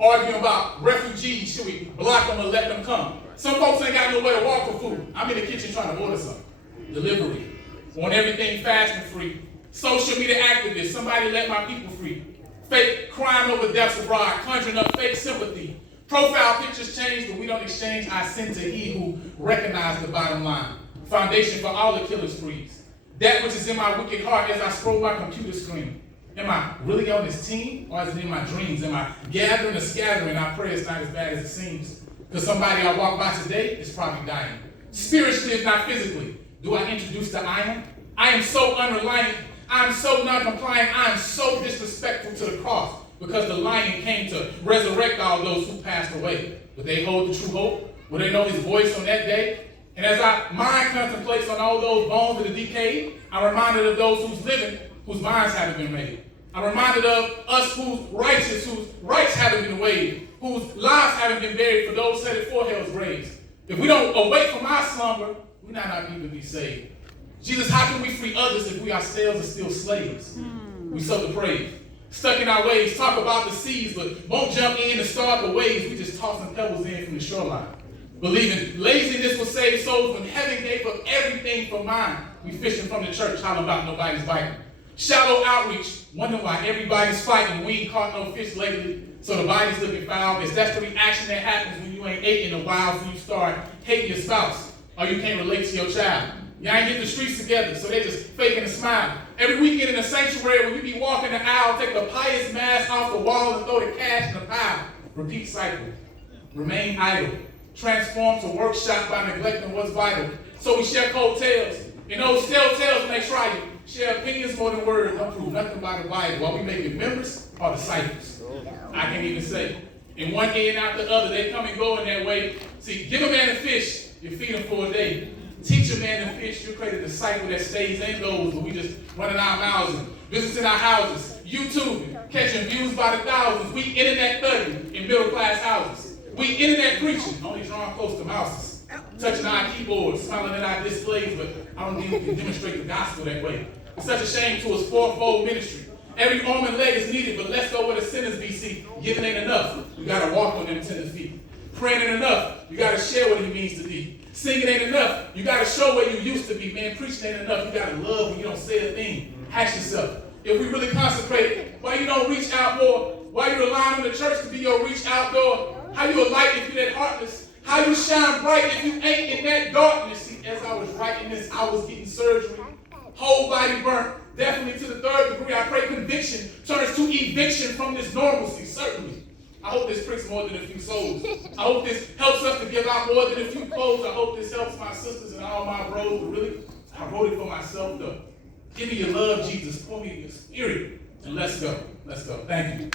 arguing about refugees. Should we block them or let them come? Some folks ain't got nowhere to walk for food. I'm in the kitchen trying to order something. Delivery. Want everything fast and free. Social media activists. Somebody let my people free. Fake crime over deaths abroad. Conjuring up fake sympathy. Profile pictures change, but we don't exchange our sin to he who recognized the bottom line. Foundation for all the killer sprees. That which is in my wicked heart as I scroll my computer screen. Am I really on this team, or is it in my dreams? Am I gathering or scattering? I pray it's not as bad as it seems. Because somebody I walk by today is probably dying. Spiritually, if not physically. Do I introduce the I am? I am so unreliant. I am so non-compliant. I am so disrespectful to the cross. Because the lion came to resurrect all those who passed away. But they hold the true hope? Will they know his voice on that day? And as our mind contemplates on all those bones that are decayed, I'm reminded of those who's living, whose minds haven't been made. I'm reminded of us whose rights haven't been waived, whose lives haven't been buried for those headed for hell's graves. If we don't awake from our slumber, we might not even be saved. Jesus, how can we free others if we ourselves are still slaves? We so depraved, stuck in our ways, talk about the seas, but won't jump in and start the waves. We just tossing pebbles in from the shoreline. Believing laziness will save souls when heaven gave up everything for mine. We fishing from the church, hollering about nobody's biting. Shallow outreach, wondering why everybody's fighting. We ain't caught no fish lately, so the body's looking foul. Because that's the reaction that happens when you ain't ate in a while, so you start hating your spouse, or you can't relate to your child. Y'all ain't get the streets together, so they just faking a smile. Every weekend in the sanctuary, when you be walking the aisle, take the pious mask off the wall and throw the cash in the pile. Repeat cycle. Remain idle. Transform to workshop by neglecting what's vital. So we share cold tales. And those stale tales, when they try you, share opinions more than words. Don't prove nothing by the Bible. While we making members or disciples. I can't even say. In one end after the other, they come and go in that way. See, give a man a fish, you feed him for a day. Teach a man to fish, you create a disciple that stays and goes, but we just running our mouths and visiting our houses, YouTube, catching views by the thousands. We internet thugging in middle class houses. We internet preaching, only drawing close to mouses. Touching our keyboards, smiling at our displays, but I don't think we can demonstrate the gospel that way. It's such a shame to us fourfold ministry. Every arm and leg is needed, but let's go where the sinners be. See, giving ain't enough. We gotta walk on them tender feet. Praying ain't enough. You gotta share what it means to be. Singing ain't enough. You gotta show where you used to be. Man, preaching ain't enough. You gotta love when you don't say a thing. Ask yourself, if we really consecrate, why you don't reach out more? Why you relying on the church to be your reach out door? How you a light if you that heartless? How you shine bright if you ain't in that darkness? See, as I was writing this, I was getting surgery. Whole body burnt, definitely to the 3rd degree. I pray conviction turns to eviction from this normalcy, certainly. I hope this pricks more than a few souls. I hope this helps us to give out more than a few clothes. I hope this helps my sisters and all my bros. But really, I wrote it for myself, though. Give me your love, Jesus. Pour me your spirit. And let's go. Let's go. Thank you.